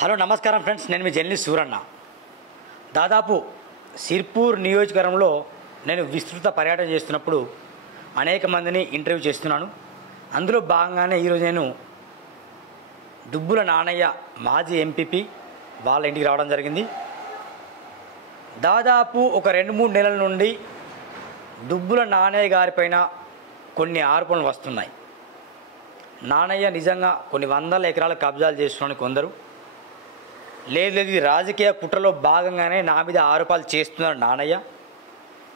Hello నమస్కారం friends, నేను మీ journalist Suranna. దాదాపు సిర్పూర్ నియోజకవర్గంలో నేను విస్తృత పర్యటన చేస్తున్నప్పుడు అనేక మందిని ఇంటర్వ్యూ చేస్తున్నాను. అందులో భాగంగానే ఈరోజు నేను దుబ్బుల నానయ్య మాజీ ఎంపీపీ వాళ్ళ ఇంటికి రావడం జరిగింది. దాదాపు ఒక 2-3 నెలల నుండి దుబ్బుల నానయ్య గారిపైన కొన్ని ఆరోపణలు వస్తున్నాయి. నానయ్య నిజంగా కొన్ని వందల ఎకరాల కబ్జాలు చేస్తున్నాను కొందరు, లేదు ఇది రాజకీయ కుట్రలో భాగంగానే నా మీద ఆరోపణలు చేస్తున్నారు నానయ్య.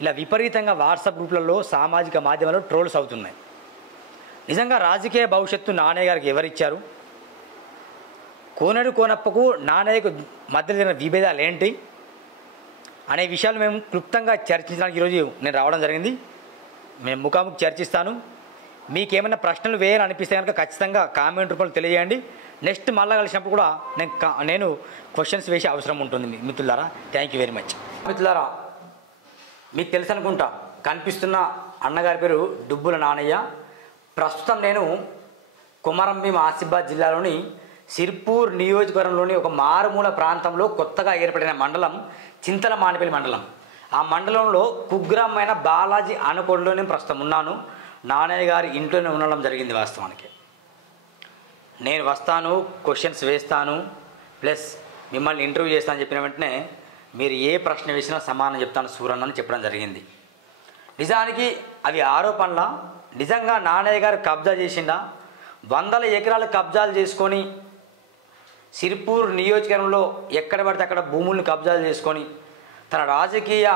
ఇలా విపరీతంగా వాట్సాప్ గ్రూపులలో సామాజిక మాధ్యమాల్లో ట్రోల్స్ అవుతున్నాయి. నిజంగా రాజకీయ భవిష్యత్తు నానయ్య గారికి ఎవరిచ్చారు? కోనడు కోనప్పకు నానయ్యకు మధ్య జరిగిన విభేదాలు ఏంటి అనే విషయాలు మేము క్లుప్తంగా చర్చించడానికి ఈరోజు నేను రావడం జరిగింది. మేము ముఖాముఖి చర్చిస్తాను. మీకేమైనా ప్రశ్నలు వేయాలని అనిపిస్తే కనుక ఖచ్చితంగా కామెంట్ రూపంలో తెలియజేయండి. నెక్స్ట్ మళ్ళీ కలిసినప్పుడు కూడా నేను క్వశ్చన్స్ వేసే అవసరం ఉంటుంది మిత్రులారా. Thank you very much. మిత్రులారా, మీకు తెలుసు అనుకుంటా, కనిపిస్తున్న అన్నగారి పేరు దుబ్బుల నానయ్య. ప్రస్తుతం నేను కొమరంభీం ఆసిఫాబాద్ జిల్లాలోని సిర్పూర్ నియోజకవర్గంలోని ఒక మారుమూల ప్రాంతంలో కొత్తగా ఏర్పడిన మండలం చింతల మానిపల్లి మండలం. ఆ మండలంలో కుగ్రామైన బాలాజీ అనుకోడులోనే ప్రస్తుతం ఉన్నాను. నానయ్య గారి ఇంట్లోనే ఉండడం జరిగింది. వాస్తవానికి నేను వస్తాను, క్వశ్చన్స్ వేస్తాను, ప్లస్ మిమ్మల్ని ఇంటర్వ్యూ చేస్తానని చెప్పిన వెంటనే మీరు ఏ ప్రశ్న వేసినా సమానం చెప్తాను సూరన్న అని చెప్పడం జరిగింది. నిజానికి అవి ఆరోపణల? నిజంగా నానయ్య గారు కబ్జా చేసిండా? వందల ఎకరాలు కబ్జాలు చేసుకొని సిర్పూర్ నియోజకవర్గంలో ఎక్కడ పడితే అక్కడ భూములను కబ్జాలు చేసుకొని తన రాజకీయ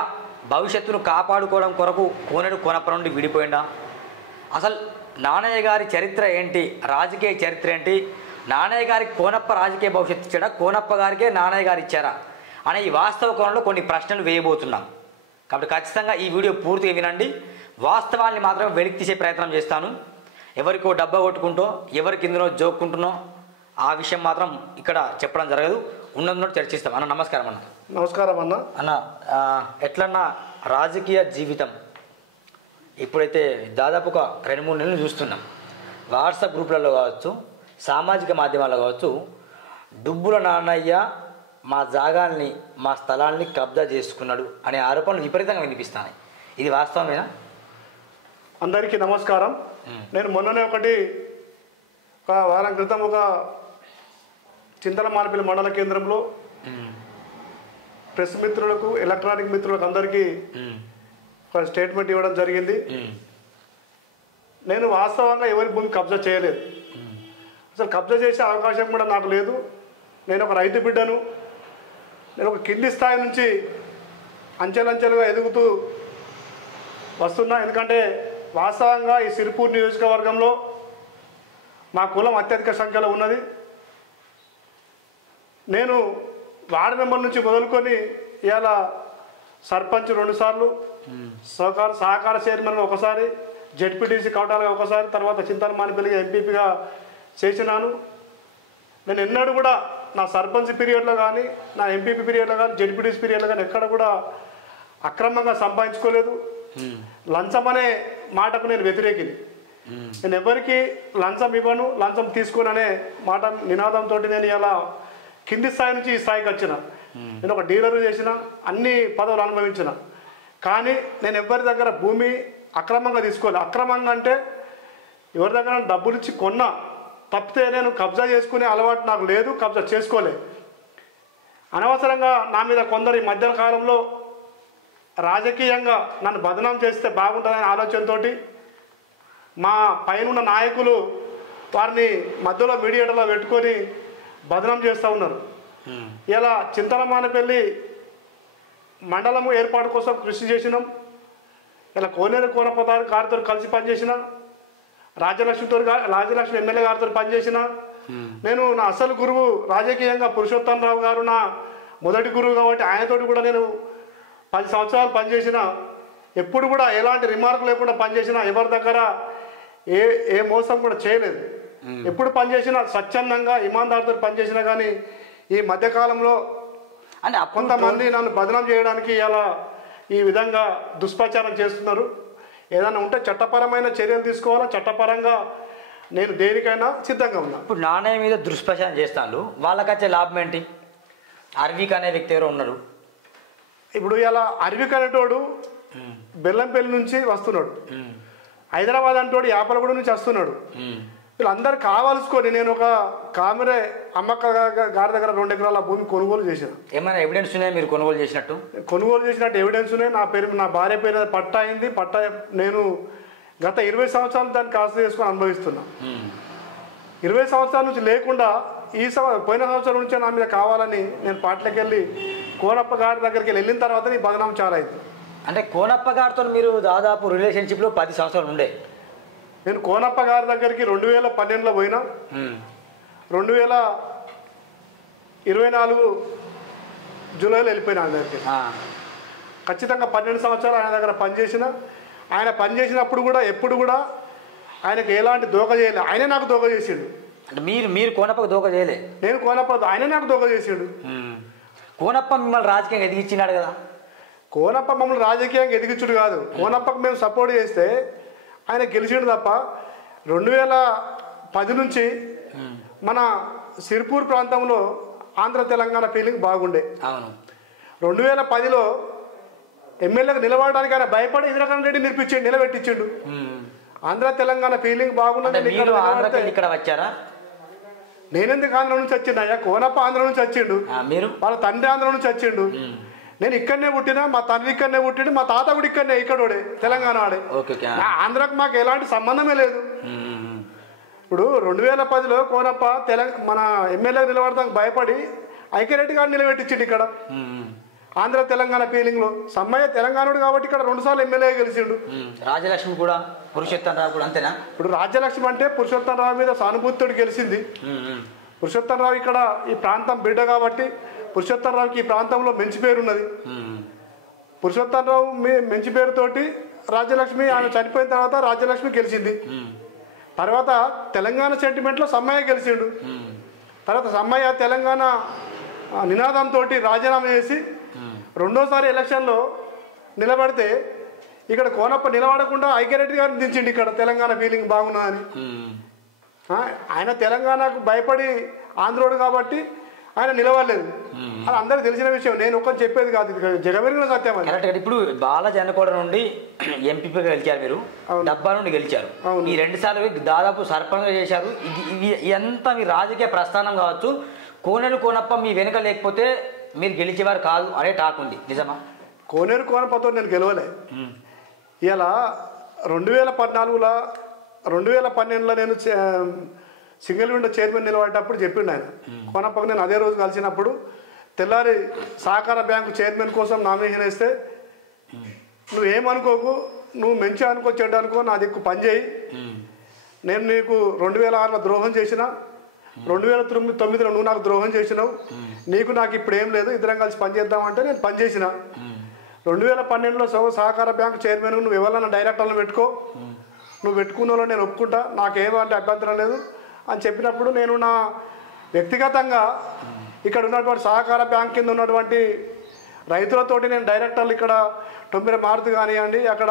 భవిష్యత్తును కాపాడుకోవడం కొరకు కోనడు కోనప్ప నుండి విడిపోయిందా? అసలు నానయ్య గారి చరిత్ర ఏంటి, రాజకీయ చరిత్ర ఏంటి? నానయ్య గారికి కోనప్ప రాజకీయ భవిష్యత్తు ఇచ్చాడా, కోనప్ప గారికే నానయ్య గారు ఇచ్చారా అనే ఈ వాస్తవ కోణంలో కొన్ని ప్రశ్నలు వేయబోతున్నాం. కాబట్టి ఖచ్చితంగా ఈ వీడియో పూర్తిగా వినండి. వాస్తవాన్ని మాత్రం వెలికి తీసే ప్రయత్నం చేస్తాను. ఎవరికో డబ్బా కొట్టుకుంటూ ఎవరికి ఇందులో జోక్కుంటున్నో ఆ విషయం మాత్రం ఇక్కడ చెప్పడం జరగదు. ఉన్నదో చర్చిస్తాం. అన్న నమస్కారం. అన్న నమస్కారం. అన్న ఎట్లన్నా రాజకీయ జీవితం ఇప్పుడైతే దాదాపు ఒక 2-3 నెలలు చూస్తున్నాం. వాట్సాప్ గ్రూపులలో కావచ్చు, సామాజిక మాధ్యమాల్లో కావచ్చు, దుబ్బుల నానయ్య మా జాగాల్ని మా స్థలాల్ని కబ్జా చేసుకున్నాడు అనే ఆరోపణలు విపరీతంగా వినిపిస్తున్నాయి. ఇది వాస్తవమేనా? అందరికీ నమస్కారం. నేను మొన్ననే ఒక వారం క్రితం ఒక చింతల మానిపల్లి మండల కేంద్రంలో ప్రెస్ మిత్రులకు, ఎలక్ట్రానిక్ మిత్రులకు అందరికీ ఒక స్టేట్మెంట్ ఇవ్వడం జరిగింది. నేను వాస్తవంగా ఎవరి భూమి కబ్జా చేయలేదు. అసలు కబ్జా చేసే అవకాశం కూడా నాకు లేదు. నేను ఒక రైతు బిడ్డను. నేను ఒక కింది స్థాయి నుంచి అంచెలంచెలుగా ఎదుగుతూ వస్తున్నా. ఎందుకంటే వాస్తవంగా ఈ సిర్పూర్ నియోజకవర్గంలో మా కులం అత్యధిక సంఖ్యలో ఉన్నది. నేను వార్డు మెంబర్ నుంచి మొదలుకొని ఇవాళ సర్పంచ్ 2 సార్లు, సహకార చైర్మన్ ఒకసారి, జెడ్పీటీసీ కౌటాలుగా ఒకసారి, తర్వాత చింతల మానిపల్లిగా ఎంపీపీగా చేసినాను. నేను ఎన్నడూ కూడా నా సర్పంచ్ పీరియడ్లో కానీ, నా ఎంపీపీ పీరియడ్లో కానీ, జెడ్పీటీసీ పీరియడ్లో కానీ ఎక్కడ కూడా అక్రమంగా సంపాదించుకోలేదు. లంచం అనే మాటకు నేను వ్యతిరేకిని. నేను ఎవరికి లంచం ఇవ్వను, లంచం తీసుకుని అనే మాట నినాదంతో నేను ఇలా కింది స్థాయి నుంచి ఈ స్థాయికి వచ్చిన. నేను ఒక డీలరు చేసిన, అన్ని పదవులు అనుభవించిన. కానీ నేను ఎవరి దగ్గర భూమి అక్రమంగా తీసుకోవాలి. అక్రమంగా అంటే ఎవరి దగ్గర డబ్బులు ఇచ్చి కొన్నా తప్పితే నేను కబ్జా చేసుకునే అలవాటు నాకు లేదు, కబ్జా చేసుకోలే. అనవసరంగా నా మీద కొందరు ఈ మధ్య కాలంలో రాజకీయంగా నన్ను బదనాం చేస్తే బాగుంటుందనే ఆలోచనతో మా పైన నాయకులు వారిని మధ్యలో మీడియాలో పెట్టుకొని బదనాం చేస్తూ ఉన్నారు. ఇలా చింతల మానిపల్లి మండలము ఏర్పాటు కోసం కృషి చేసినాం. ఇలా కోనేరు కోనప్ప గారితో కలిసి పనిచేసిన, రాజలక్ష్మి ఎమ్మెల్యే గారితో పనిచేసిన. నేను నా అసలు గురువు రాజకీయంగా పురుషోత్తమరావు గారు నా మొదటి గురువు కాబట్టి ఆయనతోటి కూడా నేను 10 సంవత్సరాలు పనిచేసిన. ఎప్పుడు కూడా ఎలాంటి రిమార్క్ లేకుండా పనిచేసిన, ఎవరి దగ్గర ఏ మోసం కూడా చేయలేదు. ఎప్పుడు పనిచేసినా స్వచ్ఛందంగా ఇమాందారుతో పనిచేసినా. కానీ ఈ మధ్యకాలంలో అంటే కొంతమంది నన్ను బదనాం చేయడానికి ఇలా ఈ విధంగా దుష్ప్రచారం చేస్తున్నారు. ఏదైనా ఉంటే చట్టపరమైన చర్యలు తీసుకోవాలా, చట్టపరంగా నేను దేనికైనా సిద్ధంగా ఉన్నా. ఇప్పుడు నాణ్య మీద దుష్ప్రచారం చేస్తాను, వాళ్ళకి వచ్చే లాభం ఏంటి? అర్విక్ అనే వ్యక్తి ఎవరో ఉన్నారు. ఇప్పుడు ఇలా అర్విక్ అనేటోడు బెల్లంపల్లి నుంచి వస్తున్నాడు, హైదరాబాద్ అంటోడు యాపలగూడ నుంచి వస్తున్నాడు. వీళ్ళందరూ కావాల్సుకొని నేను ఒక కామెరే అమ్మక్క గారి దగ్గర 2 ఎకరాల భూమి కొనుగోలు చేసిన. ఏమైనా ఎవిడెన్స్ ఉన్నాయా మీరు కొనుగోలు చేసినట్టు? కొనుగోలు చేసినట్టు ఎవిడెన్స్ ఉన్నాయి. నా భార్య పేరు పట్టా అయింది. పట్టా నేను గత 20 సంవత్సరాలు దాన్ని కాస్త చేసుకొని అనుభవిస్తున్నా. 20 సంవత్సరాల నుంచి లేకుండా పోయిన సంవత్సరం నుంచే నా మీద కావాలని నేను పాటలకు వెళ్ళి కోనప్ప గారి దగ్గరికి వెళ్ళిన తర్వాత నీ బదనాం చాలా అయింది. అంటే కోనప్ప గారితో మీరు దాదాపు రిలేషన్షిప్లో 10 సంవత్సరాలు ఉండే. నేను కోనప్ప గారి దగ్గరికి 2012లో పోయినా, 2024 జూలైలో వెళ్ళిపోయినా ఆయన దగ్గరికి. ఖచ్చితంగా 12 సంవత్సరాలు ఆయన దగ్గర పనిచేసిన. ఆయన పనిచేసినప్పుడు కూడా ఎప్పుడు కూడా ఆయనకు ఎలాంటి దోఖ చేయలే. ఆయనే నాకు దోఖ చేసిండు. అంటే మీరు కోనప్పకు దోఖ చేయలే? నేను కోనప్ప, ఆయనే నాకు దోఖ చేసిండు. కోనప్ప మిమ్మల్ని రాజకీయంగా ఎదిగించినాడు కదా? కోనప్ప మమ్మల్ని రాజకీయంగా ఎదిగించుడు కాదు. కోనప్పకు మేము సపోర్ట్ చేస్తే ఆయన గెలిచిండు తప్ప 2010 నుంచి మన సిర్పూర్ ప్రాంతంలో ఆంధ్ర తెలంగాణ ఫీలింగ్ బాగుండే. అవును. 2010లో ఎమ్మెల్యేగా నిలబడడానికి ఆయన భయపడి ఇంద్రకరణ్ రెడ్డి నిలబెట్టించిండు. ఆంధ్ర తెలంగాణ ఫీలింగ్ బాగున్నది. ఇక్కడ వచ్చారా? నేనెందుకు ఆంధ్ర నుంచి వచ్చిండు అయ్యా? కోనప్ప ఆంధ్ర నుంచి వచ్చిండు, వాళ్ళ తండ్రి ఆంధ్ర నుంచి వచ్చిండు. నేను ఇక్కడనే పుట్టినా, మా తండ్రి ఇక్కడనే పుట్టిండు, మా తాత కూడా ఇక్కడనే, ఇక్కడోడే, తెలంగాణ వాడే. ఆంధ్రకు మాకు ఎలాంటి సంబంధమే లేదు. ఇప్పుడు 2010లో కోనప్ప మన ఎమ్మెల్యే నిలబడతానికి భయపడి ఐక్యరెడ్డి గారిని నిలబెట్టించిండు ఇక్కడ ఆంధ్ర తెలంగాణ ఫీలింగ్ లో. సమ్మయ్య తెలంగాణుడు కాబట్టి ఇక్కడ 2 సార్లు ఎమ్మెల్యే గెలిచిండు. రాజలక్ష్మి కూడా, పురుషోత్తం రావు కూడా అంతేనా? ఇప్పుడు రాజ్యలక్ష్మి అంటే పురుషోత్తం రావు మీద సానుభూతితోటి గెలిచింది. పురుషోత్తం రావు ఇక్కడ ఈ ప్రాంతం బిడ్డ కాబట్టి పురుషోత్తం రావుకి ఈ ప్రాంతంలో మంచి పేరు ఉన్నది. పురుషోత్తం రావు మంచి పేరుతోటి రాజ్యలక్ష్మి ఆమె చనిపోయిన తర్వాత రాజ్యలక్ష్మి గెలిచింది. తర్వాత తెలంగాణ సెంటిమెంట్లో సమ్మయ్య గెలిచిండు. తర్వాత సమ్మయ్య తెలంగాణ నినాదంతో రాజీనామా చేసి రెండోసారి ఎలక్షన్లో నిలబడితే ఇక్కడ కోనప్ప నిలబడకుండా ఐక్యరెడ్డి గారిని దించిండు ఇక్కడ తెలంగాణ ఫీలింగ్ బాగున్నదని. ఆయన తెలంగాణకు భయపడి ఆంధ్రోడు కాబట్టి ఆయన నిలవలేదు. అది అందరికి తెలిసిన విషయం, నేను ఒక్కరు చెప్పేది కాదు, జగమెరిగిన సత్యం అది. ఇప్పుడు బాలాజీ అనుకోవడం నుండి ఎంపీగా గెలిచారు, మీరు డబ్బా నుండి గెలిచారు. ఈ 2 సార్లు దాదాపు సర్పంచ్ చేశారు. ఎంత మీ రాజకీయ ప్రస్థానం కావచ్చు, కోనేరు కోనప్ప మీ వెనుక లేకపోతే మీరు గెలిచేవారు కాదు అనే టాక్ ఉంది, నిజమా? కోనేరు కోనప్పతో నేను గెలవలే. ఇలా 2014లో 2012లో నేను సింగిల్ విండో చైర్మన్ నిలబడేటప్పుడు చెప్పిండు ఆయన. కోనప్పకు నేను అదే రోజు కలిసినప్పుడు తెల్లారి సహకార బ్యాంకు చైర్మన్ కోసం నామినేషన్ వేస్తే నువ్వేమనుకోకు, నువ్వు మంచిగా అనుకో చెడ్డ అనుకో, నా దిక్కు పనిచేయి, నేను నీకు 2006లో ద్రోహం చేసిన, 2009లో నువ్వు నాకు ద్రోహం చేసినావు, నీకు నాకు ఇప్పుడు ఏం లేదు, ఇద్దరం కలిసి పనిచేద్దామంటే నేను పనిచేసిన. 2012లో సహకార బ్యాంకు చైర్మన్ నువ్వు ఎవరన్నా డైరెక్టర్లను పెట్టుకో, నువ్వు పెట్టుకున్న నేను ఒప్పుకుంటా, నాకేమంటే అభ్యంతరం లేదు అని చెప్పినప్పుడు నేను నా వ్యక్తిగతంగా ఇక్కడ ఉన్నటువంటి సహకార బ్యాంక్ కింద ఉన్నటువంటి రైతులతోటి నేను డైరెక్టర్లు ఇక్కడ తొమ్మిర మారుతి కానివ్వండి, అక్కడ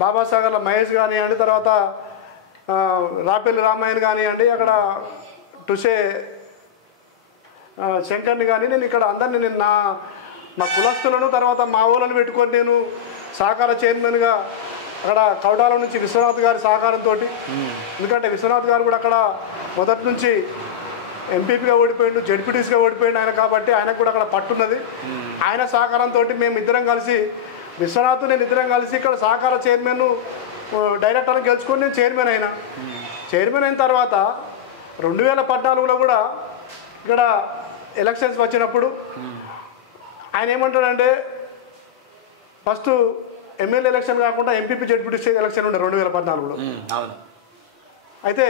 బాబాసాగర్ల మహేష్ కానివ్వండి, తర్వాత రాపెల్లి రామాయణ్ కానివ్వండి, అక్కడ టుషే శంకర్ని కానీ నేను ఇక్కడ అందరినీ నేను మా కులస్తులను తర్వాత మా ఊళ్ళను పెట్టుకొని నేను సహకార చైర్మన్గా అక్కడ కౌటాల నుంచి విశ్వనాథ్ గారి సహకారంతో, ఎందుకంటే విశ్వనాథ్ గారు కూడా అక్కడ మొదటి నుంచి ఎంపీపీగా ఓడిపోయిండు, జడ్పీటీసీగా ఓడిపోయిండు ఆయన, కాబట్టి ఆయనకు కూడా అక్కడ పట్టున్నది. ఆయన సహకారంతో మేము ఇద్దరం కలిసి, విశ్వనాథ్ నేను ఇద్దరం కలిసి ఇక్కడ సహకార చైర్మన్ డైరెక్టర్ని గెలుచుకొని నేను చైర్మన్ అయినా. చైర్మన్ అయిన తర్వాత 2014లో కూడా ఇక్కడ ఎలక్షన్స్ వచ్చినప్పుడు ఆయన ఏమంటాడంటే, ఫస్ట్ ఎమ్మెల్యే ఎలక్షన్ కాకుండా ఎంపీపీ జడ్పీటీసీ ఎలక్షన్ ఉండే 2014లో. అయితే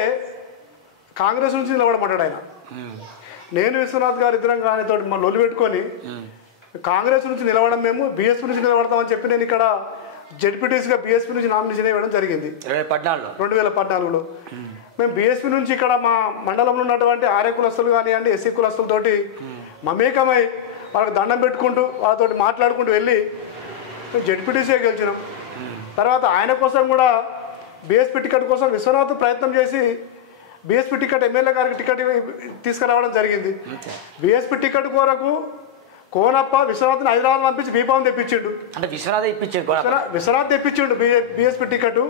కాంగ్రెస్ నుంచి నిలబడమంటాడు ఆయన. నేను విశ్వనాథ్ గారు ఇద్దరం కానీ తోటి మన లొల్లి పెట్టుకొని కాంగ్రెస్ నుంచి నిలవడం, మేము బీఎస్పీ నుంచి నిలబడతామని చెప్పి నేను ఇక్కడ జడ్పీటీసీగా బీఎస్పీ నుంచి నామినేషన్ ఇవ్వడం జరిగింది 2014లో. మేము బీఎస్పీ నుంచి ఇక్కడ మా మండలంలో ఉన్నటువంటి ఆర్ఏ కులస్తులు కానివ్వండి, ఎస్సీ కులస్తులతోటి మమేకమై వాళ్ళకి దండం పెట్టుకుంటూ వాళ్ళతోటి మాట్లాడుకుంటూ వెళ్ళి జడ్పీటీసీ గెలిచినాం. తర్వాత ఆయన కోసం కూడా బీఎస్పీ టికెట్ కోసం విశ్వనాథ్ ప్రయత్నం చేసి బీఎస్పీ టికెట్ ఎమ్మెల్యే గారికి టికెట్ తీసుకురావడం జరిగింది. బీఎస్పీ టికెట్ కొరకు కోనప్ప విశ్వనాథ్ని హైదరాబాద్ పంపించి బీఫామ్ తెప్పించిండు. అంటే విశ్వనాథ్ తెప్పించిండు బీఎస్పీ టికెట్.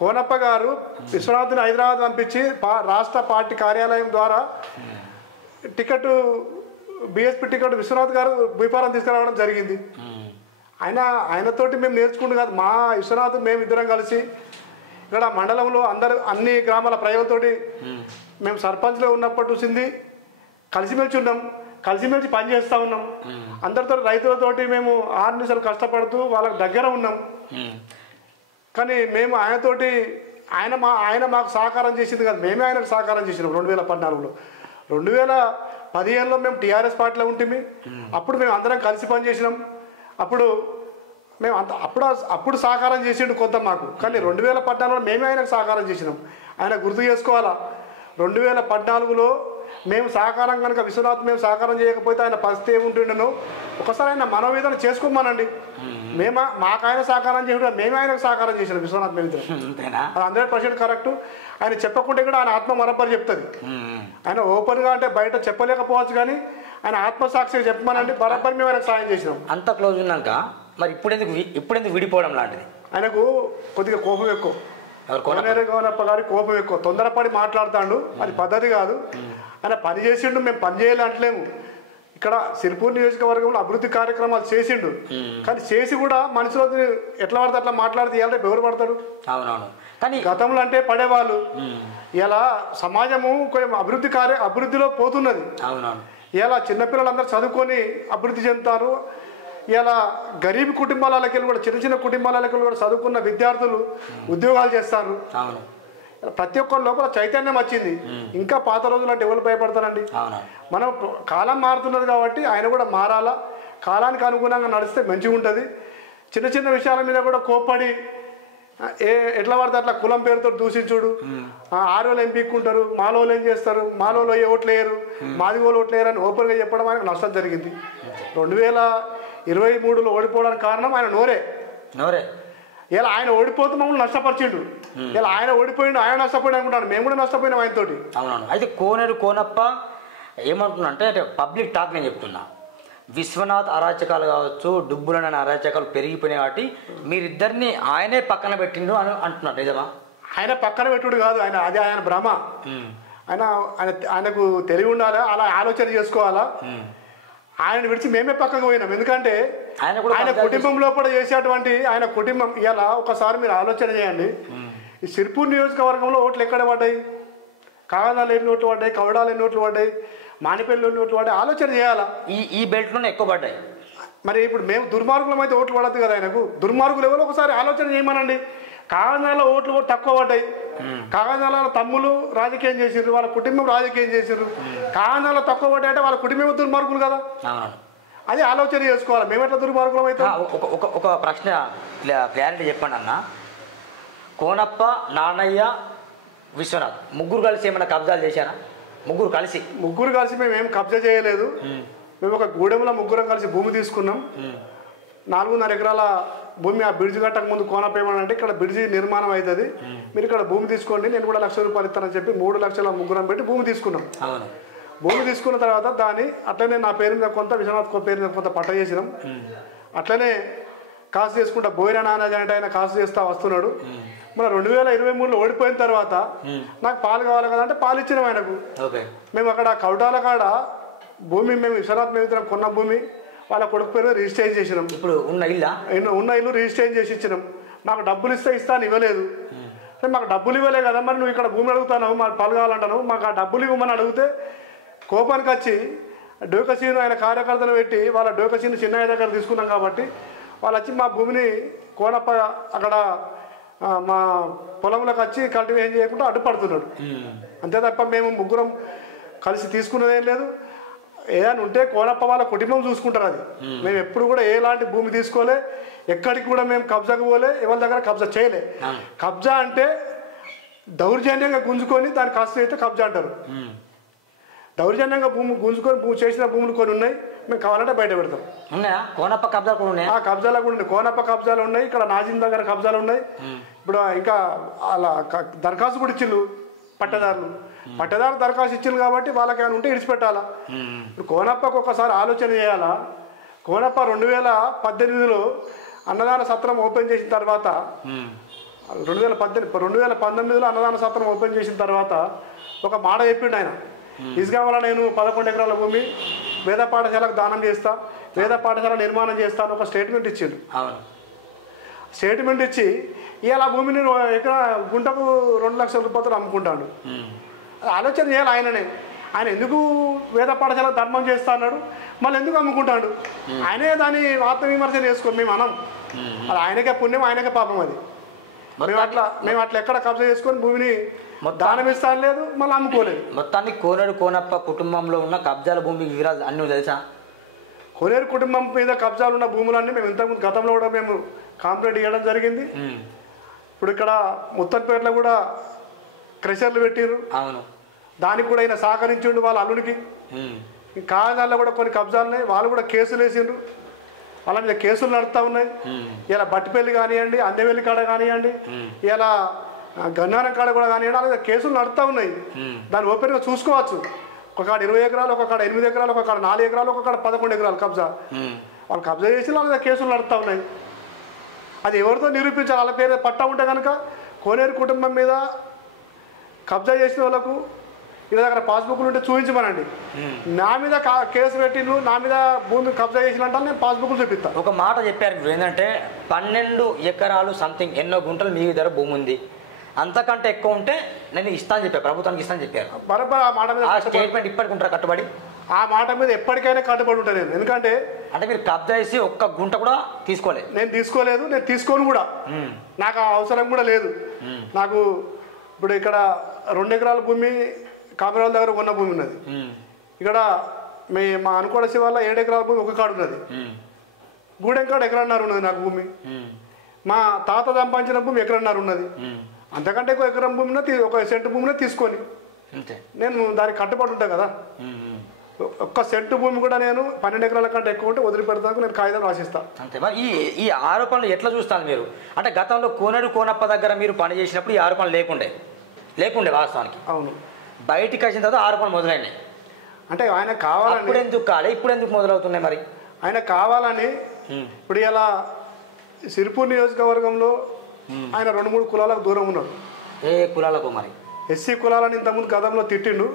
కోనప్ప గారు విశ్వనాథ్ని హైదరాబాద్ పంపించి రాష్ట్ర పార్టీ కార్యాలయం ద్వారా బీఎస్పీ టికెట్ విశ్వనాథ్ గారు బీఫారం తీసుకురావడం జరిగింది. ఆయనతోటి మేము నేర్చుకుంటాం కాదు, మా విశ్వనాథ్ మేము ఇద్దరం కలిసి ఇక్కడ మండలంలో అన్ని గ్రామాల ప్రజలతోటి మేము సర్పంచ్లో ఉన్నప్పుడు చూసింది, కలిసిమెలిసి ఉన్నాం, కలిసిమెలిసి పనిచేస్తూ ఉన్నాం. అందరితో రైతులతోటి మేము 6 నిమిషాలు కష్టపడుతూ వాళ్ళకి దగ్గర ఉన్నాం. కానీ మేము ఆయన మాకు సహకారం చేసింది కాదు, మేమే ఆయనకు సహకారం చేసినాం. 2014లో 2015లో మేము టీఆర్ఎస్ పార్టీలో ఉంటుంది. అప్పుడు మేము అందరం కలిసి పనిచేసినాం. అప్పుడు సహకారం చేసిండు కొంత మాకు. కానీ 2014లో మేమే ఆయనకు సహకారం చేసినాం. ఆయన గుర్తు చేసుకోవాలా, 2014లో మేము సహకారం కనుక విశ్వనాథ్ మేము సహకారం చేయకపోతే ఆయన పరిస్థితి ఏముంటుండేనో ఒకసారి ఆయన మనోవేదన చేసుకోమనండి. మాకు ఆయన సహకారం చేయడం, మేమే ఆయనకు సహకారం చేసినాం విశ్వనాథ్ మేమిద్దరం. అది 100% కరెక్ట్. ఆయన చెప్పకుంటే కూడా ఆయన ఆత్మ మరొకరు చెప్తుంది. ఆయన ఓపెన్గా అంటే బయట చెప్పలేకపోవచ్చు, కానీ ఆయన ఆత్మసాక్షిగా చెప్పమనండి, బరాబర్ మేము ఆయనకు సాయం చేసినాం. అంత క్లోజ్ ఉన్నాక మరి ఇప్పుడెందుకు విడిపోవడం లాంటిది? ఆయనకు కొద్దిగా కోపం ఎక్కువ. కోనప్ప గారి కోపం ఎక్కువ, తొందరపడి మాట్లాడుతాడు, అది పద్ధతి కాదు. ఆయన పని చేసిండు, మేము పని చేయాలి అంటలేము. ఇక్కడ సిరిపూర్ నియోజకవర్గంలో అభివృద్ధి కార్యక్రమాలు చేసిండు, కానీ చేసి కూడా మనుషులు ఎట్లా పడితే అట్లా మాట్లాడితే ఇవాళ ఎవరు పడతారు? అవునవును. కానీ గతంలో అంటే పడేవాళ్ళు, ఇలా సమాజము అభివృద్ధిలో పోతున్నది. ఇలా చిన్నపిల్లలందరూ చదువుకొని అభివృద్ధి చెందుతారు. ఇలా గరీబ్ కుటుంబాలకి కూడా చిన్న కుటుంబాలకి కూడా చదువుకున్న విద్యార్థులు ఉద్యోగాలు చేస్తారు. ప్రతి ఒక్కరి లోపల చైతన్యం వచ్చింది. ఇంకా పాత రోజులు అంటే ఎవరు భయపడతారండి? మనం కాలం మారుతున్నది కాబట్టి ఆయన కూడా మారాలా, కాలానికి అనుగుణంగా నడిస్తే మంచిగా ఉంటుంది. చిన్న విషయాల మీద కూడా కోప్పడి ఎట్లా పడితే అట్లా కులం పేరుతో దూషించుడు, ఆరోలు ఏం పీక్కుంటారు, మాలోలు ఏం చేస్తారు, మాలోలు ఏ ఓట్లు వేయరు, మాదిగోలు ఓట్లు వేయరు అని ఓపెన్గా చెప్పడం ఆయనకు నష్టం జరిగింది. 2023లో ఓడిపోవడానికి కారణం ఆయన నోరే. ఇలా ఆయన ఓడిపోతే మమ్మల్ని నష్టపరిచిండు. ఇలా ఆయన ఓడిపోయిండు, ఆయన నష్టపోయిన అనుకుంటాను, మేము కూడా నష్టపోయినాం ఆయనతోటి. అవునవును. అయితే కోనప్ప ఏమంటున్నా అంటే పబ్లిక్ టాక్ నేను చెప్తున్నా, విశ్వనాథ్ అరాచకాలు కావచ్చు, డుబ్బులనే అరాచకాలు పెరిగిపోయినాయి కాబట్టి మీరిద్దరిని ఆయనే పక్కన పెట్టిండు అని అంటున్నారు, నిజమా? ఆయన పక్కన పెట్టుడు కాదు, ఆయన భ్రమ. ఆయనకు తెలివి ఉండాలా, అలా ఆలోచన చేసుకోవాలా. ఆయన విడిచి మేమే పక్కకు పోయినాం. ఎందుకంటే ఆయన కుటుంబం లోపల చేసేటువంటి ఆయన కుటుంబం ఇలా ఒకసారి మీరు ఆలోచన చేయండి. ఈ సిరిపూర్ నియోజకవర్గంలో ఓట్లు ఎక్కడ పడ్డాయి? కాగదాలు ఎన్ని ఓట్లు పడ్డాయి, కవడాలు ఎన్ని ఓట్లు పడ్డాయి, మానిపల్లి ఎన్ని ఓట్లు పడ్డాయి, ఆలోచన చేయాలా. ఈ బెల్ట్లోనే ఎక్కువ పడ్డాయి. మరి ఇప్పుడు మేము దుర్మార్గులం అయితే ఓట్లు పడద్దు కదా ఆయనకు. దుర్మార్గులు ఎవరో ఒకసారి ఆలోచన చేయమనండి. కాగదాల ఓట్లు కూడా తక్కువ పడ్డాయి. కాగదాల తమ్ములు రాజకీయం చేసిర్రు, వాళ్ళ కుటుంబం రాజకీయం చేసిర్రు. కాగదాల తక్కువ పడ్డాయి అంటే వాళ్ళ కుటుంబం దుర్మార్గులు కదా, అది ఆలోచన చేసుకోవాలి. మేము ఎట్లా దుర్మార్గులం అయితే? ఒక ప్రశ్న క్లారిటీ చెప్పండి అన్న. కోనప్ప, నాన్నయ్య, విశ్వనాథ్ ముగ్గురు కలిసి ఏమైనా కబ్జాలు చేశారా? ముగ్గురు కలిసి మేము ఏం కబ్జా చేయలేదు. మేము ఒక గూడెంలో ముగ్గురం కలిసి భూమి తీసుకున్నాం. 4.5 ఎకరాల భూమి. ఆ బ్రిడ్జ్ కట్టక ముందు కోనప్ప ఏమనంటే ఇక్కడ బ్రిడ్జి నిర్మాణం అవుతుంది, మీరు ఇక్కడ భూమి తీసుకోండి, నేను కూడా ₹1,00,000 ఇస్తానని చెప్పి 3 లక్షల ముగ్గురం పెట్టి భూమి తీసుకున్నాం. భూమి తీసుకున్న తర్వాత దాన్ని అట్లనే నా పేరు మీద కొంత, విశ్వనాథ్ పేరు మీద కొంత పట్ట చేసినాం. అట్లనే కాసు చేసుకుంటా బోయిరా నానాజీ అంటే ఆయన కాసు చేస్తా వస్తున్నాడు. మన 2023లో ఓడిపోయిన తర్వాత నాకు పాలు కావాలి కదా అంటే పాలు ఇచ్చినాం ఆయనకు. మేము అక్కడ కౌటాల కాడ భూమి మేము విశ్వనాథ్ మేమిద్దరం కొన్న భూమి వాళ్ళ కొడుకు పేరు రిజిస్టర్ చేసినాం. ఇప్పుడు ఉన్న ఇల్లు రిజిస్టర్ చేసి ఇచ్చినాం. మాకు డబ్బులు ఇస్తాను ఇవ్వలేదు. మాకు డబ్బులు ఇవ్వలే కదా, మరి నువ్వు ఇక్కడ భూమి అడుగుతావు, మాకు పాలు కావాలంటాను, మాకు ఆ డబ్బులు ఇవ్వమని అడిగితే కోపానికి వచ్చి డోకసీను ఆయన కార్యకర్తలు పెట్టి వాళ్ళ డోకసీను చిన్నయ్య దగ్గర తీసుకున్నాం కాబట్టి వాళ్ళు వచ్చి మా భూమిని కోనప్ప అక్కడ మా పొలంలోకి వచ్చి కల్టివేషన్ చేయకుండా అడ్డుపడుతున్నాడు. అంతే తప్ప మేము ముగ్గురం కలిసి తీసుకున్నదేం లేదు. ఏదైనా ఉంటే కోనప్ప వాళ్ళ కుటుంబం చూసుకుంటారు. అది మేము ఎప్పుడు కూడా ఎలాంటి భూమి తీసుకోలే, ఎక్కడికి కూడా మేము కబ్జాకు పోలే, ఎవరి దగ్గర కబ్జా చేయలే. కబ్జా అంటే దౌర్జన్యంగా గుంజుకొని దాని కాస్త అయితే కబ్జా అంటారు. దౌర్జన్యంగా భూమి గుంజుకొని చేసిన భూములు కొన్ని ఉన్నాయి, మేము కావాలంటే బయట పెడతాం. కోనప్ప కబ్జాలు కూడా ఉన్నాయి, కబ్జాలు కూడా ఉన్నాయి. కోనప్ప కబ్జాలు ఉన్నాయి, ఇక్కడ నాజిన్ దగ్గర కబ్జాలు ఉన్నాయి. ఇప్పుడు ఇంకా అలా దరఖాస్తు కూడా ఇచ్చిళ్ళు పట్టదారులు దరఖాస్తు ఇచ్చింది కాబట్టి వాళ్ళకి ఏమైనా ఉంటే ఇడిచిపెట్టాలా. ఇప్పుడు కోనప్పకు ఒకసారి ఆలోచన చేయాలా. కోనప్ప 2018లో అన్నదాన సత్రం ఓపెన్ చేసిన తర్వాత 2019లో అన్నదాన సత్రం ఓపెన్ చేసిన తర్వాత ఒక మాట చెప్పిండు ఆయన. ఇసుక వల్ల నేను 11 ఎకరాల భూమి వేద పాఠశాలకు దానం చేస్తా, వేద పాఠశాల నిర్మాణం చేస్తాను ఒక స్టేట్మెంట్ ఇచ్చిండు. స్టేట్మెంట్ ఇచ్చి ఇవాళ ఆ భూమిని గుంటకు 2 లక్షల రూపాయలు అమ్ముకుంటాడు. ఆలోచన చేయాలి ఆయననే. ఆయన ఎందుకు వేద పాఠశాల ధర్మం చేస్తా అన్నాడు, మళ్ళీ ఎందుకు అమ్ముకుంటాడు? ఆయనే దాన్ని ఆత్మవిమర్శ చేసుకో. మేము అనం అది ఆయనకే పుణ్యం, ఆయనకే పాపం. అది మేము అట్లా ఎక్కడ కబ్జా చేసుకొని భూమిని దానం ఇస్తాను లేదు, మళ్ళీ అమ్ముకోలేదు. మొత్తానికి కోనేరు కోనప్ప కుటుంబంలో ఉన్న కబ్జాల భూమి వివరాలు అన్నీ తెలుసా? కోనేరు కుటుంబం మీద కబ్జాలు ఉన్న భూములన్నీ మేము ఇంతకుముందు గతంలో కూడా మేము కంప్లైంట్ ఇవ్వడం జరిగింది. ఇప్పుడు ఇక్కడ ముత్తన్పేటలో కూడా క్రెషర్లు పెట్టిర్రు. అవును, దానికి కూడా ఆయన సహకరించిండు వాళ్ళ అల్లునికి. కాగజాల్లో కూడా కొన్ని కబ్జాలున్నాయి, వాళ్ళు కూడా కేసులు వేసిండ్రు. వాళ్ళ మీద కేసులు నడుస్తూ ఉన్నాయి. ఇలా బట్టిపల్లి కానివ్వండి, అందెవెల్లి కాడ కానివ్వండి, ఇలా గన్నారం కాడ కూడా కానివ్వండి, అలాగే కేసులు నడుస్తూ ఉన్నాయి. దాన్ని ఓపెన్గా చూసుకోవచ్చు. ఒకకాడ 20 ఎకరాలు, ఒకకాడ 8 ఎకరాలు, ఒకకాడ 4 ఎకరాలు, ఒకకాడ 11 ఎకరాలు కబ్జా. వాళ్ళు కబ్జా చేసి వాళ్ళ మీద కేసులు నడుస్తూ ఉన్నాయి. అది ఎవరితో నిరూపించాలి? వాళ్ళ పేరు పట్టా ఉంటే కనుక కోనేరు కుటుంబం మీద కబ్జా చేసిన వాళ్ళకు వీళ్ళ దగ్గర పాస్బుక్లు ఉంటే చూపించమనండి. నా మీద కేసు పెట్టిండ్రు, నా మీద భూమి కబ్జా చేసినట్టు నేను పాస్బుక్లు చూపిస్తాను. ఒక మాట చెప్పారు మీరు ఏంటంటే 12 ఎకరాలు సంథింగ్ ఎన్నో గుంటలు మీ దగ్గర భూమి ఉంది, అంతకంటే ఎక్కువ ఉంటే నేను ఇస్తాను చెప్పారు, ప్రభుత్వానికి ఇస్తాను చెప్పారు. బరాబర్ ఆ మాట మీద స్టేట్మెంట్ ఇప్పటికి ఉంటారా కట్టుబడి? ఆ మాట మీద ఎప్పటికైనా కట్టుబడి ఉంటాను నేను. ఎందుకంటే అంటే మీరు కబ్జా చేసి ఒక్క గుంట కూడా తీసుకోలేదు? నేను తీసుకోలేదు, నేను తీసుకోను కూడా. నాకు ఆ అవసరం కూడా లేదు. నాకు ఇప్పుడు ఇక్కడ 2 ఎకరాల భూమి కామరాల దగ్గర ఉన్న భూమి ఉన్నది. ఇక్కడ మా అనుకోడ శివాల 7 ఎకరాల భూమి ఒక కాడు ఉన్నది. గూడెం కాడ ఎకరన్నర ఉన్నది నాకు భూమి. మా తాత సంపాదించిన భూమి ఎకరన్నర ఉన్నది. అంతకంటే ఎక్కువ ఎకరం భూమిన ఒక సెంటు భూమినే తీసుకొని నేను దానికి కట్టుబడి ఉంటాను కదా. ఒక్క సెంటు భూమి కూడా నేను 12 ఎకరాల కంటే ఎక్కువ ఉంటే వదిలిపెడతాను, నేను కాగితం రాసిస్తాను. అంతే. మరి ఈ ఆరోపణలు ఎట్లా చూస్తాను మీరు? అంటే గతంలో కోనేరు కోనప్ప దగ్గర మీరు పని చేసినప్పుడు ఈ ఆరోపణలు లేకుండే వాస్తవానికి. అవును. బయటికి వచ్చిన తర్వాత ఆరోపణలు మొదలైనాయి. అంటే ఆయన కావాలని ఇప్పుడు ఎందుకు కాలే, ఇప్పుడు ఎందుకు మొదలవుతున్నాయి? మరి ఆయన కావాలని ఇప్పుడు ఇలా సిరిపూర్ నియోజకవర్గంలో ఆయన 2-3 కులాలకు దూరం ఉన్నాడు. ఏ కులాలకు? మరి ఎస్సీ కులాలని ఇంతకుముందు గతంలో తిట్టిండు.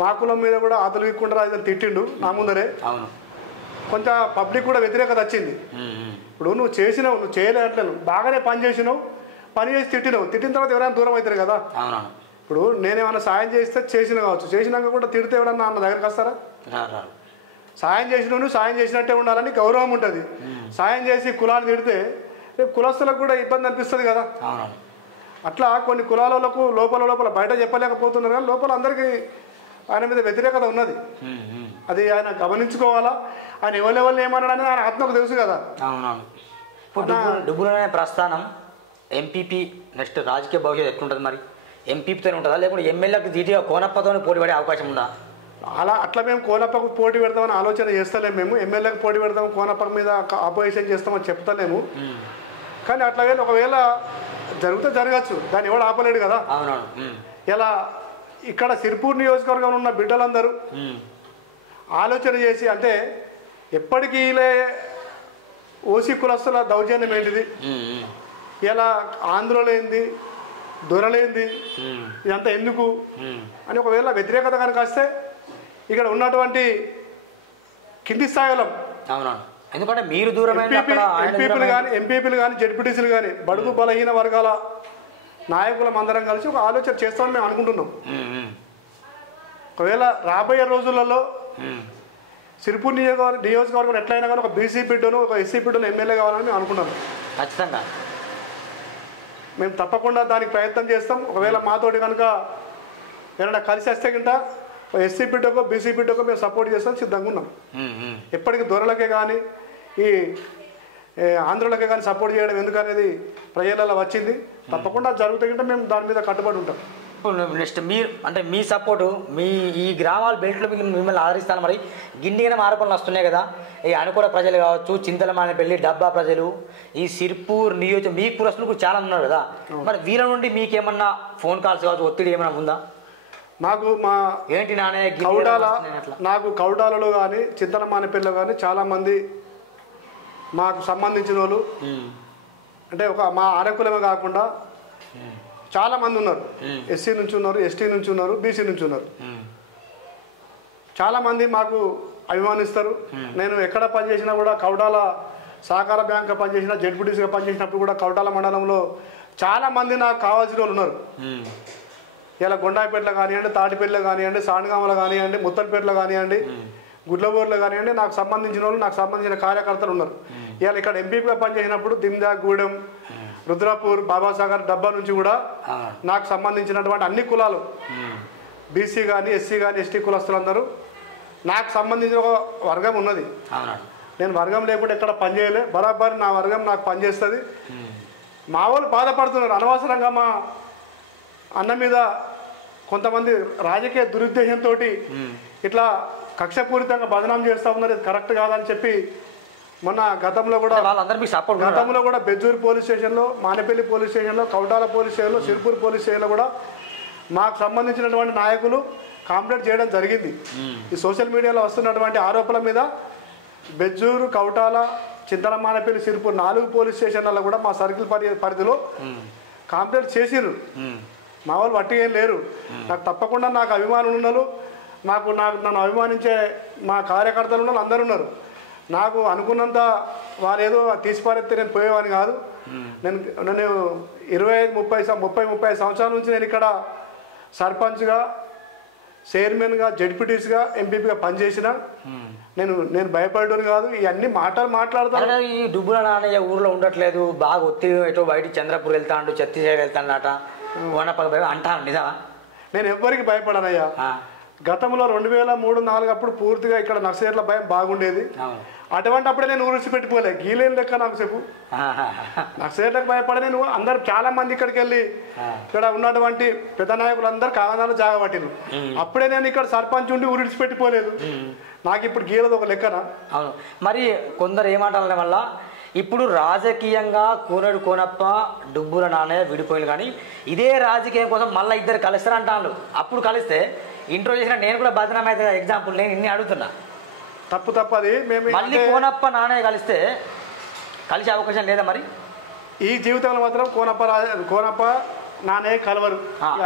మా కులం మీద కూడా ఆతలు ఇక్కుండా ఇదని తిట్టిండు నా ముందరే. అవును. కొంత పబ్లిక్ కూడా వ్యతిరేకత వచ్చింది. ఇప్పుడు నువ్వు చేసినావు, నువ్వు చేయలే అంటలేను, బాగానే పని చేసినావు, పని చేసి తిట్టిన తర్వాత ఎవరైనా దూరం అవుతారు కదా. ఇప్పుడు నేనేమైనా సాయం చేస్తే చేసిన కావచ్చు, చేసినాక కూడా తిడితే ఎవరన్నా నా దగ్గరకు వస్తారా? సాయం చేసినవు సాయం చేసినట్టే ఉండాలని గౌరవం ఉంటుంది. సాయం చేసి కులాలు తిడితే రేపు కులస్తులకు కూడా ఇబ్బంది అనిపిస్తుంది కదా. అట్లా కొన్ని కులాలకు లోపల బయట చెప్పలేకపోతున్నారు, కానీ లోపల అందరికీ ఆయన మీద వ్యతిరేకత ఉన్నది. అది ఆయన గమనించుకోవాలా. ఆయన ఎవరెవరిని ఏమన్నాడని ఆయన ఆత్మకు తెలుసు కదా. అవునవును. ఇప్పుడు డుబ్బులనే ప్రస్థానం ఎంపీపీ నెక్స్ట్ రాజకీయ భవిష్యత్తు ఎట్లుంటుంది? మరి ఎంపీపీతోనే ఉంటుందా, లేకుంటే ఎమ్మెల్యేకి ధీటుగా కోనప్పతోనే పోటీ పడే అవకాశం ఉందా? అట్లా మేము కోనప్పకు పోటీ పెడతామని ఆలోచన చేస్తలేము. మేము ఎమ్మెల్యేకి పోటీ పెడతాము, కోనప్ప మీద ఆపోజిషన్ చేస్తామని చెప్తలేము. కానీ అట్లా ఒకవేళ జరిగితే జరగచ్చు, దాన్ని ఎవడు ఆపలేడు కదా. ఇలా ఇక్కడ సిరిపూర్ నియోజకవర్గంలో ఉన్న బిడ్డలందరూ ఆలోచన చేసి, అంటే ఎప్పటికీ ఓసీ కులస్తుల దౌర్జన్యం ఏంటిది, ఇలా ఆంధ్రలేంది, దొరలేంది, ఇదంతా ఎందుకు అని ఒకవేళ వ్యతిరేకత కనుక వస్తే ఇక్కడ ఉన్నటువంటి కింది స్థాయిలో ఎందుకంటే మీరు దూరమైన ఎంపీపీలు కానీ జెడ్పీటీసీలు కానీ బడుగు బలహీన వర్గాల నాయకులం అందరం కలిసి ఒక ఆలోచన చేస్తామని మేము అనుకుంటున్నాం. ఒకవేళ రాబోయే రోజులలో సిరిపూర్ నియోజకవర్గం ఎట్లయినా కానీ ఒక బీసీ బిడ్డను, ఒక ఎస్సీ బిడ్డను ఎమ్మెల్యే కావాలని మేము అనుకున్నాము. ఖచ్చితంగా మేము తప్పకుండా దానికి ప్రయత్నం చేస్తాం. ఒకవేళ మాతోటి కనుక ఏమైనా కలిసి వస్తే కింద ఎస్సీ బిడ్డకో బీసీ బిడ్డకో మేము సపోర్ట్ చేస్తాం, సిద్ధంగా ఉన్నాం. ఎప్పటికీ దొరలకే కానీ ఈ ఆంధ్రులకే కానీ సపోర్ట్ చేయడం ఎందుకనేది ప్రజలలో వచ్చింది. తప్పకుండా జరుగుతుంటే మేము దాని మీద కట్టుబడి ఉంటాం. నెక్స్ట్ మీరు అంటే మీ సపోర్టు మీ ఈ గ్రామాల బెల్ట్లో మిమ్మల్ని ఆదరిస్తాను. మరి గిన్నెగానే ఆరోపణలు వస్తున్నాయి కదా, ఈ అనుకూల ప్రజలు కావచ్చు, చింతలమానేపల్లి, డబ్బా ప్రజలు, ఈ సిర్పూర్ నియోజక మీ కులస్తులు చాలా ఉన్నారు కదా, మరి వీళ్ళ నుండి మీకేమన్నా ఫోన్ కాల్స్ కావచ్చు, ఒత్తిడి ఏమైనా ఉందా? నాకు మా ఏంటి నానే కౌడాల నాకు కౌడాలలో కానీ చింతలమానేపల్లిలో కానీ చాలామంది మాకు సంబంధించిన వాళ్ళు అంటే ఒక మా ఆడకులమే కాకుండా చాలామంది ఉన్నారు. ఎస్సీ నుంచి ఉన్నారు, ఎస్టీ నుంచి ఉన్నారు, బీసీ నుంచి ఉన్నారు. చాలామంది మాకు అభిమానిస్తారు. నేను ఎక్కడ పనిచేసినా కూడా కౌడాల సహకార బ్యాంక్గా పనిచేసిన, జెడ్పీటీసీగా పనిచేసినప్పుడు కూడా కౌడాల మండలంలో చాలామంది నాకు కావాల్సిన వాళ్ళు ఉన్నారు. ఇలా గొండాయిపేటలో కానివ్వండి, తాటిపల్లిలో కానివ్వండి, సాండగామలో కానివ్వండి, ముత్తలపేటలో కానివ్వండి, గుడ్లబోర్లో కానివ్వండి, నాకు సంబంధించిన వాళ్ళు, నాకు సంబంధించిన కార్యకర్తలు ఉన్నారు. ఇవాళ ఇక్కడ ఎంపీగా పనిచేసినప్పుడు దిమ్దా, గూడెం, రుద్రాపూర్, బాబాసాగర్, డబ్బా నుంచి కూడా నాకు సంబంధించినటువంటి అన్ని కులాలు, బీసీ కానీ, ఎస్సీ కానీ, ఎస్టీ కులస్తులందరూ నాకు సంబంధించిన ఒక వర్గం ఉన్నది. నేను వర్గం లేకుండా ఎక్కడ పనిచేయలే, బరాబర్ నా వర్గం నాకు పనిచేస్తుంది. మా వాళ్ళు బాధపడుతున్నారు అనవసరంగా. మా అన్న మీద కొంతమంది రాజకీయ దురుద్దేశంతో ఇట్లా కక్షపూరితంగా బదనాం చేస్తూ ఉన్నారు. ఇది కరెక్ట్ కాదని చెప్పి మొన్న గతంలో కూడా బెజ్జూరు పోలీస్ స్టేషన్లో, మానేపల్లి పోలీస్ స్టేషన్లో, కౌటాల పోలీస్ స్టేషన్లో, సిర్పూర్ పోలీస్ స్టేషన్లో కూడా మాకు సంబంధించినటువంటి నాయకులు కంప్లైంట్ చేయడం జరిగింది. ఈ సోషల్ మీడియాలో వస్తున్నటువంటి ఆరోపణల మీద బెజ్జూరు, కౌటాల, చింతలమానేపల్లి, సిర్పూర్ 4 పోలీస్ స్టేషన్లలో కూడా మా సర్కిల్ పరిధిలో కంప్లైంట్ చేసిర్రు. మా వాళ్ళు వట్టిగా ఏం లేరు. నాకు తప్పకుండా నాకు అభిమానులు ఉన్నారు, నన్ను అభిమానించే మా కార్యకర్తలు ఉన్నారు, అందరు ఉన్నారు. నాకు అనుకున్నంత వారు ఏదో తీసిపారెత్తే నేను పోయేవాడిని కాదు. నేను 25-30 సంవత్సరాల నుంచి నేను ఇక్కడ సర్పంచ్గా, చైర్మన్గా, జడ్పీటీసీగా, ఎంపీపీగా పనిచేసిన. నేను భయపడని కాదు. ఇవన్నీ మాటలు మాట్లాడతాను. ఈ డుబ్బుల నాన్నయ్య ఊర్లో ఉండట్లేదు, బాగా ఒత్తిడి, ఎటో బయట చంద్రపూర్ వెళ్తాడు, ఛత్తీస్గఢ్ వెళ్తాడట, వనపక అంటాను నిజమా? నేను ఎవ్వరికి భయపడనయ్యా. గతంలో 2003-2004 అప్పుడు పూర్తిగా ఇక్కడ నక్సలైట్ల భయం బాగుండేది. అటువంటి అప్పుడే నేను ఊరిసి పెట్టిపోలే. గీలేని లెక్క నాకు చెప్పు. నక్సలైట్లకు భయపడే నేను అందరు చాలా మంది ఇక్కడికి వెళ్ళి ఇక్కడ ఉన్నటువంటి పెద్ద నాయకులు అందరు కావనాలు జాగబట్టిను. అప్పుడే నేను ఇక్కడ సర్పంచ్ ఉండి ఊరిసి పెట్టిపోలేదు. నాకు ఇప్పుడు గీలది ఒక లెక్కన. అవును. మరి కొందరు ఏమంటారు వల్ల ఇప్పుడు రాజకీయంగా కోనప్ప, డుబ్బుల నాన్నయ్య విడిపోయింది, కానీ ఇదే రాజకీయం కోసం మళ్ళీ ఇద్దరు కలుస్తారంటాను. అప్పుడు కలిస్తే ఇంట్రో చేసిన నేను కూడా బదనాం అయితే ఎగ్జాంపుల్ నేను ఇన్ని అడుగుతున్నా. తప్పది. మేము మళ్ళీ కోనప్ప నాన్నయ్య కలిసే అవకాశం లేదా? మరి ఈ జీవితంలో మాత్రం కోనప్ప నాన్నయ్య కలవరు.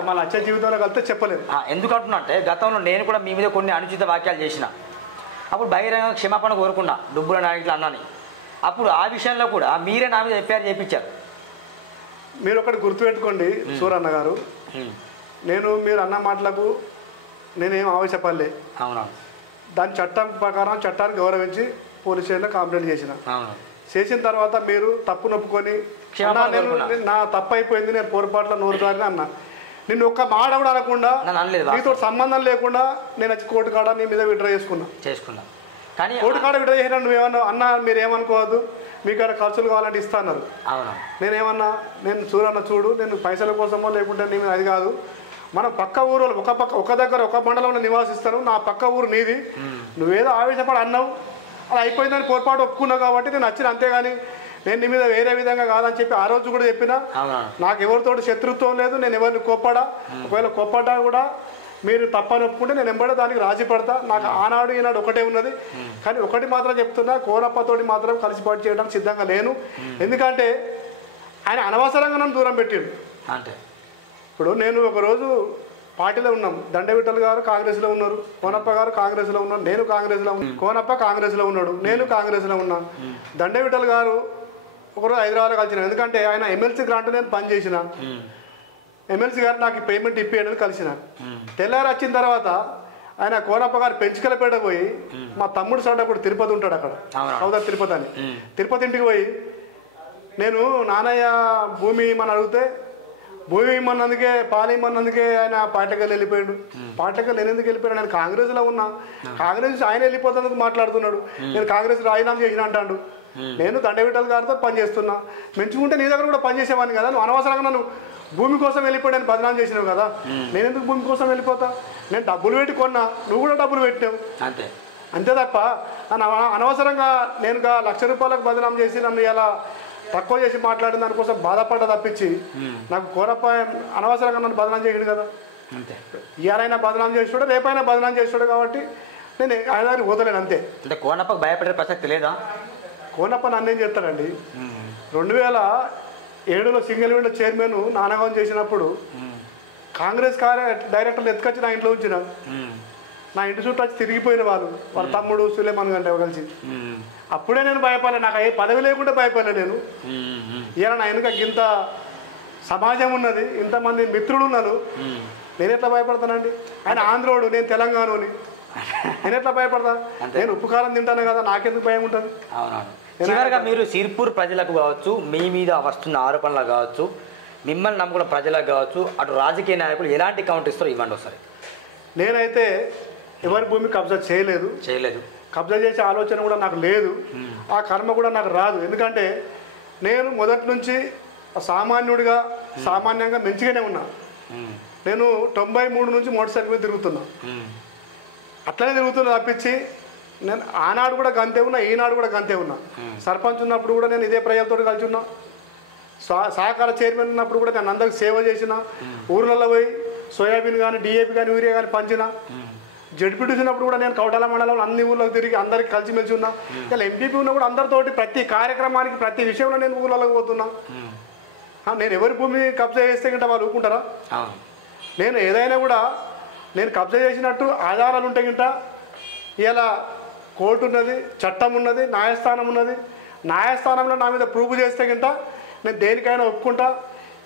మళ్ళీ వచ్చే జీవితంలో కలిస్తే చెప్పలేదు. ఎందుకంటున్నా అంటే గతంలో నేను కూడా మీ మీద కొన్ని అనుచిత వాక్యాలు చేసిన, అప్పుడు బహిరంగ క్షమాపణ కోరుకున్నా డుబ్బుల నాయకులు అన్నాని. అప్పుడు ఆ విషయంలో కూడా మీరే నా మీద ఎఫ్ఐఆర్ చేయించారు. మీరు ఒకటి గుర్తుపెట్టుకోండి సూరన్న గారు, మీరు అన్న మాటలకు నేనేం ఆవేశపడలే. అవునా? దాని చట్టం ప్రకారం చట్టాన్ని గౌరవించి పోలీస్ స్టేషన్లో కంప్లైంట్ చేసిన తర్వాత మీరు తప్పు నొప్పుకొని నా తప్పు అయిపోయింది, నేను పొరపాట్ల నోరు జారిన అన్నా. నిన్ను ఒక్క మాట కూడా అనకుండా, నీతో సంబంధం లేకుండా నేను వచ్చి కోర్టు కాడ నీ మీద విడ్రా చేసుకున్నా. కానీ కోర్టు కాడ విడ్రా చేసిన నువ్వేమన్నా అన్నా, మీరు ఏమనుకోవద్దు, మీకు అక్కడ ఖర్చులు కావాలంటే ఇస్తా అన్నారు. నేనేమన్నా, నేను చూడన్న చూడు, నేను పైసల కోసమో లేకుంటే నీ మీద అది కాదు, మనం పక్క ఊరు ఒక దగ్గర ఒక మండలంలో నివాసిస్తాను, నా పక్క ఊరు నీది, నువ్వేదో ఆవేశపడి అన్నావు, అది అయిపోయిందని పొరపాటు ఒప్పుకున్నావు కాబట్టి నేను వచ్చిన, అంతేగాని నేను నీ మీద వేరే విధంగా కాదని చెప్పి ఆ రోజు కూడా చెప్పినా. నాకు ఎవరితో శత్రుత్వం లేదు, నేను ఎవరిని కోప్పడా. ఒకవేళ కోప్పడా కూడా మీరు తప్పని ఒప్పుకుంటే నేను ఎంబడే దానికి రాజీ పడతా. నాకు ఆనాడు ఈనాడు ఒకటే ఉన్నది. కానీ ఒకటి మాత్రం చెప్తున్నా, కోనప్పతోటి మాత్రం కలిసి పాటు చేయడానికి సిద్ధంగా లేను. ఎందుకంటే ఆయన అనవసరంగా నన్ను దూరం పెట్టిండు. అంటే ఇప్పుడు నేను ఒకరోజు పార్టీలో ఉన్నాం, దండవిఠల్ గారు కాంగ్రెస్లో ఉన్నారు, కోనప్ప గారు కాంగ్రెస్లో ఉన్నారు, నేను కాంగ్రెస్లో ఉన్నాను, కోనప్ప కాంగ్రెస్లో ఉన్నాడు, నేను కాంగ్రెస్లో ఉన్నాను. దండవిఠల్ గారు ఒకరోజు హైదరాబాద్లో కలిసిన, ఎందుకంటే ఆయన ఎమ్మెల్సీ గ్రాంట్ నేను పనిచేసిన, ఎమ్మెల్సీ గారు నాకు పేమెంట్ ఇప్పియడానికి కలిసిన. తెల్లారి వచ్చిన తర్వాత ఆయన కోనప్ప గారు పెంచుకలపేట పోయి, మా తమ్ముడు సొంటప్పుడు తిరుపతి ఉంటాడు అక్కడ, సౌదర్ తిరుపతి అని, తిరుపతి ఇంటికి పోయి నేను నాన్నయ్య భూమి ఇమ్మని అడిగితే, భూమి ఇమ్మన్నందుకే పాలు ఇమ్మన్నందుకే ఆయన పార్టీకి వెళ్ళిపోయాడు. పార్టీకి ఎందుకు వెళ్ళిపోయాడు? నేను కాంగ్రెస్లో ఉన్నా, కాంగ్రెస్ ఆయన వెళ్ళిపోతున్నందుకు మాట్లాడుతున్నాడు. నేను కాంగ్రెస్ రాజీనామా చేసిన అంటాడు. నేను దండవిఠల్ గారితో పనిచేస్తున్నా, మెంచుకుంటే నీ దగ్గర కూడా పనిచేసేవాడిని కదా. నువ్వు అనవసరంగా నన్ను భూమి కోసం వెళ్ళిపోయాను బదనాం చేసినావు కదా. నేను ఎందుకు భూమి కోసం వెళ్ళిపోతా? నేను డబ్బులు పెట్టి కొన్నా, నువ్వు కూడా డబ్బులు పెట్టినావు. అంతే. అంతే తప్ప అనవసరంగా నేను ₹1,00,000 బదనాం చేసి నన్ను ఇలా తక్కువ చేసి మాట్లాడిన దానికోసం బాధపడ్డ తప్పించి నాకు కోనప్ప అనవసరంగా నన్ను బదనాం చేయడు కదా. అంతే, ఇయాలైనా బదనాం చేసాడు, రేపైనా బదనాం చేసాడు కాబట్టి నేను ఆయన పోతలేను అంతే. అంటే కోనప్పకు భయపడే ప్రసక్తి లేదా? కోనప్ప నన్నేం చేస్తాడండి, 2007లో సింగిల్ విండో చైర్మన్ నానగం చేసినప్పుడు కాంగ్రెస్ డైరెక్టర్లు ఎత్తుకొచ్చి నా ఇంట్లో ఉంచిన, నా ఇంటి చుట్టూ వచ్చి తిరిగిపోయిన వాళ్ళ తమ్ముడు సులేమాన్ గంటే కలిసి. అప్పుడే నేను భయపడలే, నాకు ఏ పదవి లేకుండా భయపడలే నేను. ఇలా నా వెనుక ఇంత సమాజం ఉన్నది, ఇంతమంది మిత్రులు ఉన్నారు, నేను ఎట్లా భయపడతానండి? ఆయన ఆంధ్రోడు, నేను తెలంగాణని, నేను ఎట్లా భయపడతా? నేను ఉప్పు కారం తింటాను కదా, నాకెందుకు భయం ఉంటుంది? చివరిగా మీరు సిర్పూర్ ప్రజలకు కావచ్చు, మీ మీద వస్తున్న ఆరోపణలకు కావచ్చు, మిమ్మల్ని నమ్ముకున్న ప్రజలకు కావచ్చు, అటు రాజకీయ నాయకులు ఎలాంటి కౌంటర్ ఇస్తారో ఇవ్వండి ఒకసారి. నేనైతే ఎవరి భూమి కబ్జా చేయలేదు, కబ్జా చేసే ఆలోచన కూడా నాకు లేదు, ఆ కర్మ కూడా నాకు రాదు. ఎందుకంటే నేను మొదటి నుంచి సామాన్యుడిగా సామాన్యంగా మంచిగానే ఉన్నా. నేను 93 నుంచి మోటార్ సైకిల్ మీద తిరుగుతున్నా, అట్లనే తిరుగుతున్నా తప్పించి నేను ఆనాడు కూడా గంతే ఉన్నా, ఈనాడు కూడా గంతే ఉన్నా. సర్పంచ్ ఉన్నప్పుడు కూడా నేను ఇదే ప్రజలతో కలిసి ఉన్నా, సహకార చైర్మన్ ఉన్నప్పుడు కూడా నేను అందరికి సేవ చేసిన, ఊర్లలో పోయి సోయాబీన్ కానీ డిఏపి కానీ యూరియా కానీ పంచిన. జడ్పీటీసీ ఉన్నప్పుడు కూడా నేను కౌటాల మండలంలో అన్ని ఊళ్ళకి తిరిగి అందరికి కలిసిమెలిసి ఉన్నా. ఇలా ఎంపీపీ ఉన్నా కూడా అందరితోటి ప్రతి కార్యక్రమానికి ప్రతి విషయంలో నేను ఊళ్ళలోకి పోతున్నా. నేను ఎవరి భూమి కబ్జా చేస్తే గింట వాళ్ళు ఊరుకుంటారా? నేను ఏదైనా కూడా నేను కబ్జా చేసినట్టు ఆధారాలు ఉంటే గింట ఇలా కోర్టు ఉన్నది, చట్టం ఉన్నది, న్యాయస్థానం ఉన్నది. న్యాయస్థానంలో నా మీద ప్రూవ్ చేస్తే గింట నేను దేనికైనా ఒప్పుకుంటా.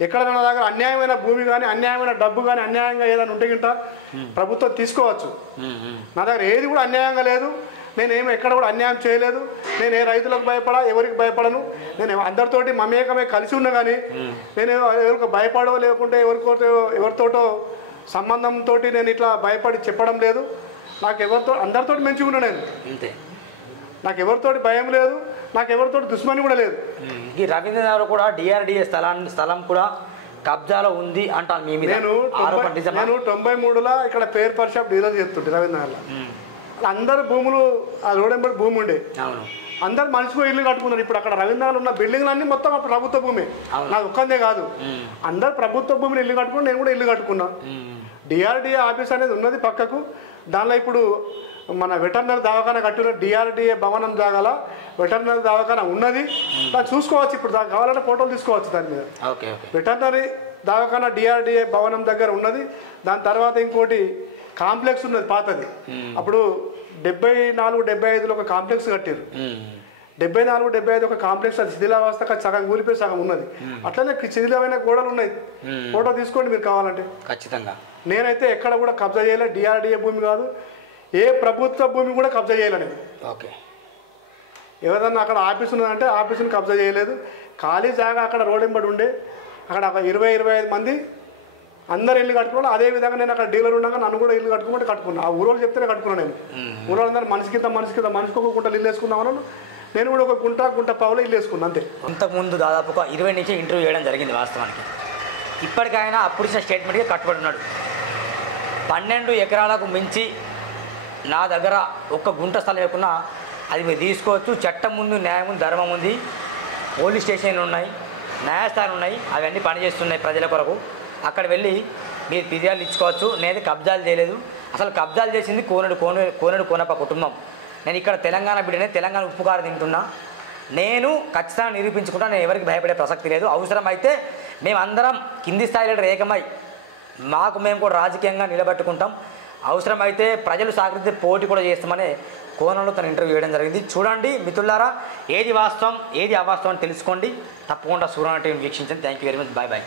ఎక్కడైనా నా దగ్గర అన్యాయమైన భూమి కానీ అన్యాయమైన డబ్బు కానీ అన్యాయంగా ఏదైనా ఉంటే గింట ప్రభుత్వం తీసుకోవచ్చు. నా దగ్గర ఏది కూడా అన్యాయంగా లేదు, నేనేమి ఎక్కడ కూడా అన్యాయం చేయలేదు. నేను ఏ రైతులకు భయపడా, ఎవరికి భయపడను. నేను అందరితోటి మమేకమే కలిసి ఉన్నా కానీ నేను ఎవరికి భయపడో లేకుంటే ఎవరితోటో సంబంధంతో నేను ఇట్లా భయపడి చెప్పడం లేదు. నాకు అందరితో మంచిగా ఉన్నా నేను, నాకు ఎవరితోటి భయం లేదు, నాకు ఎవరితోటి దుష్మని కూడా లేదు. ఈ రవీంద్రనగర్ కూడా డిఆర్డిఏ స్థలం కూడా కబ్జాలో ఉంది అంటాను మీ మీద. నేను 93లో ఇక్కడ పేర్ పర్ షాప్ డీలర్ చేస్తుంటే రవీంద్రనగర్లో. అందరు భూములు ఆ రోడెంబడి భూమి ఉండే, అందరు మనిషికో ఇల్లు కట్టుకున్నారు. ఇప్పుడు అక్కడ రవీంద్రనగర్ ఉన్న బిల్డింగ్లు అన్నీ మొత్తం ప్రభుత్వ భూమి, నాకు ఒక్కందే కాదు. అందరు ప్రభుత్వ భూమిని ఇల్లు కట్టుకుని నేను కూడా ఇల్లు కట్టుకున్నా. డిఆర్డిఏ ఆఫీస్ అనేది ఉన్నది పక్కకు, దానిలో ఇప్పుడు మన వెటర్నరీ దవాఖానా కట్టిన డిఆర్డిఏ భవనం జాగాల వెటర్నరీ దవాఖానా ఉన్నది, దాన్ని చూసుకోవచ్చు. ఇప్పుడు దానికి కావాలంటే ఫోటోలు తీసుకోవచ్చు దాని మీద. వెటర్నరీ దవాఖానా డిఆర్డిఏ భవనం దగ్గర ఉన్నది. దాని తర్వాత ఇంకోటి కాంప్లెక్స్ ఉన్నది పాతది, అప్పుడు 74-75లో ఒక కాంప్లెక్స్ కట్టారు. 74-75 ఒక కాంప్లెక్స్, అది శిథిలావస్థ సగం కూలిపోయి సగం ఉన్నది. అట్లనే శిథిలమైన గోడలు ఉన్నాయి, ఫోటో తీసుకోండి మీరు కావాలంటే. ఖచ్చితంగా నేనైతే ఎక్కడ కూడా కబ్జా చేయలేదు, డిఆర్డిఏ భూమి కాదు, ఏ ప్రభుత్వ భూమి కూడా కబ్జా చేయలేదు నేను. ఎవరన్నా అక్కడ ఆఫీస్ ఉన్నదంటే ఆఫీసుని కబ్జా చేయలేదు. ఖాళీ జాగా అక్కడ రోడ్ వెంబడి ఉండే, అక్కడ ఒక 20-25 మంది అందరు ఇల్లు కట్టుకోవాలి. అదేవిధంగా నేను అక్కడ డీలర్ ఉండగా నన్ను కూడా ఇల్లు కట్టుకుంటే కట్టుకున్నాను. ఆ ఊరోళ్ళు చెప్తేనే కట్టుకున్నాను నేను. ఊరోళ్ళు అందరూ మనిషికి ఒక గుంట ఇల్లు వేసుకున్నామని నేను కూడా ఒక గుంట పావులో ఇల్లు వేసుకున్నాను అంతే. ఇంతకుముందు దాదాపు ఒక 20 నుంచి ఇంటర్వ్యూ చేయడం జరిగింది. వాస్తవానికి ఇప్పటికైనా అప్పుడు ఇచ్చిన స్టేట్మెంట్కి కట్టుబడి ఉన్నాడు. 12 ఎకరాలకు మించి నా దగ్గర ఒక్క గుంట స్థలం లేకున్నా అది మీరు తీసుకోవచ్చు. చట్టం ముందు న్యాయం ఉంది, ధర్మం ఉంది, పోలీస్ స్టేషన్లు ఉన్నాయి, న్యాయస్థానాలు ఉన్నాయి, అవన్నీ పనిచేస్తున్నాయి ప్రజల కొరకు. అక్కడ వెళ్ళి మీరు ఫిర్యాదులు ఇచ్చుకోవచ్చు. నేనైతే కబ్జాలు చేయలేదు. అసలు కబ్జాలు చేసింది కోనేడు కోనప్ప కుటుంబం. నేను ఇక్కడ తెలంగాణ బిడ్డనే, తెలంగాణ ఉప్పుకారు తింటున్నా. నేను ఖచ్చితంగా నిరూపించుకుంటా. నేను ఎవరికి భయపడే ప్రసక్తి లేదు. అవసరమైతే మేమందరం కింది స్థాయిలో ఏకమై మాకు మేము కూడా రాజకీయంగా నిలబెట్టుకుంటాం. అవసరమైతే ప్రజలు సహకరిస్తే పోటీ కూడా చేస్తామని కోనంలో తన ఇంటర్వ్యూ చేయడం జరిగింది. చూడండి మిత్రులారా, ఏది వాస్తవం ఏది అవాస్తవం అని తెలుసుకోండి. తప్పకుండా సూర్యనారాయణ టీవీని వీక్షించండి. Thank you very much. Bye bye.